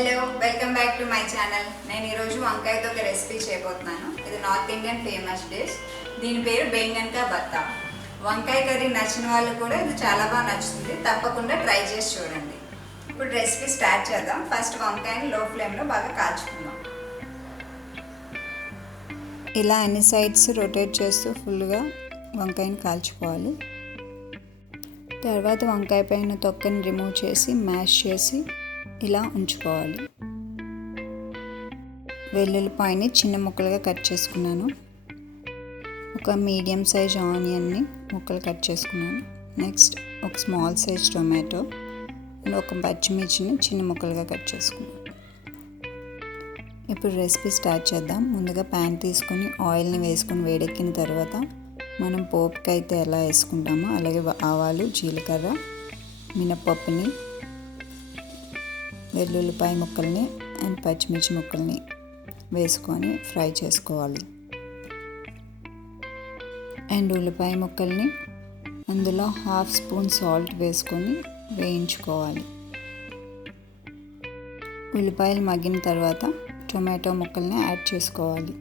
Hello welcome back to my channel. నేను ఈరోజు వంకాయతో ఒక రెసిపీ చేయబోతున్నాను. ఇది నార్త్ ఇండియన్ ఫేమస్ డిష్. దీని పేరు బెంగన్ కా భర్తా. వంకాయ కర్రీ నచ్చిన వాళ్ళు కూడా ఇది చాలా బాగా నచ్చుతుంది. తప్పకుండా ట్రై చేసి చూడండి. ఇప్పుడు రెసిపీ స్టార్ట్ చేద్దాం. ఫస్ట్ వంకాయని లో ఫ్లేమ్లో బాగా కాల్చుకుందాం. ఇలా అన్ని సైడ్స్ రొటేట్ చేస్తూ ఫుల్గా వంకాయని కాల్చుకోవాలి. తర్వాత వంకాయ పైన తొక్కని రిమూవ్ చేసి మ్యాష్ చేసి ఇలా ఉంచుకోవాలి. వెల్లుల్లిపాయని చిన్న ముక్కలుగా కట్ చేసుకున్నాను. ఒక మీడియం సైజ్ ఆనియన్ని ముక్కలు కట్ చేసుకున్నాను. నెక్స్ట్ ఒక స్మాల్ సైజ్ టొమాటో అండ్ ఒక పచ్చిమిర్చిని చిన్న ముక్కలుగా కట్ చేసుకున్నాను. ఇప్పుడు రెసిపీ స్టార్ట్ చేద్దాం. ముందుగా ప్యాన్ తీసుకొని ఆయిల్ని వేసుకొని వేడెక్కిన తర్వాత మనం పోపుకి అయితే ఎలా వేసుకుంటామో అలాగే ఆవాలు, జీలకర్ర, మినపప్పుని, వెల్లుల్లిపాయ ముక్కల్ని అండ్ పచ్చిమిర్చి ముక్కల్ని వేసుకొని ఫ్రై చేసుకోవాలి. అండ్ ఉల్లిపాయ ముక్కల్ని అందులో 1/2 స్పూన్ సాల్ట్ వేసుకొని వేయించుకోవాలి. ఉల్లిపాయలు మగ్గిన తర్వాత టొమాటో ముక్కల్ని యాడ్ చేసుకోవాలి.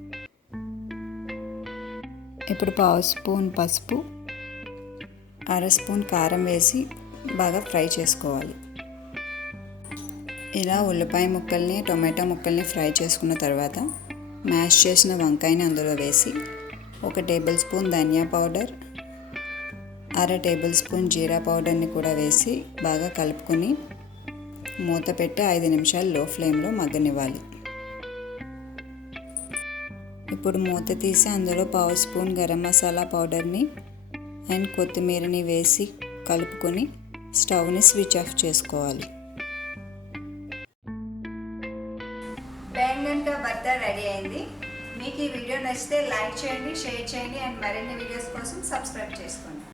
ఇప్పుడు 1/2 స్పూన్ పసుపు, 1/2 స్పూన్ కారం వేసి బాగా ఫ్రై చేసుకోవాలి. ఇలా ఉల్లిపాయ ముక్కల్ని, టొమాటో ముక్కల్ని ఫ్రై చేసుకున్న తర్వాత మ్యాష్ చేసిన వంకాయని అందులో వేసి 1 టేబుల్ స్పూన్ ధనియా పౌడర్, 1/2 టేబుల్ స్పూన్ జీరా పౌడర్ని కూడా వేసి బాగా కలుపుకొని మూత పెట్టి 5 నిమిషాలు లో ఫ్లేమ్లో మగ్గనివ్వాలి. ఇప్పుడు మూత తీసి అందులో 1/2 స్పూన్ గరం మసాలా పౌడర్ని అండ్ కొత్తిమీరని వేసి కలుపుకొని స్టవ్ని స్విచ్ ఆఫ్ చేసుకోవాలి. బెంగన్ కా భర్తా రెడీ అయింది. మీకు ఈ వీడియో నచ్చితే లైక్ చేయండి, షేర్ చేయండి అండ్ మరిన్ని వీడియోస్ కోసం సబ్స్క్రైబ్ చేసుకోండి.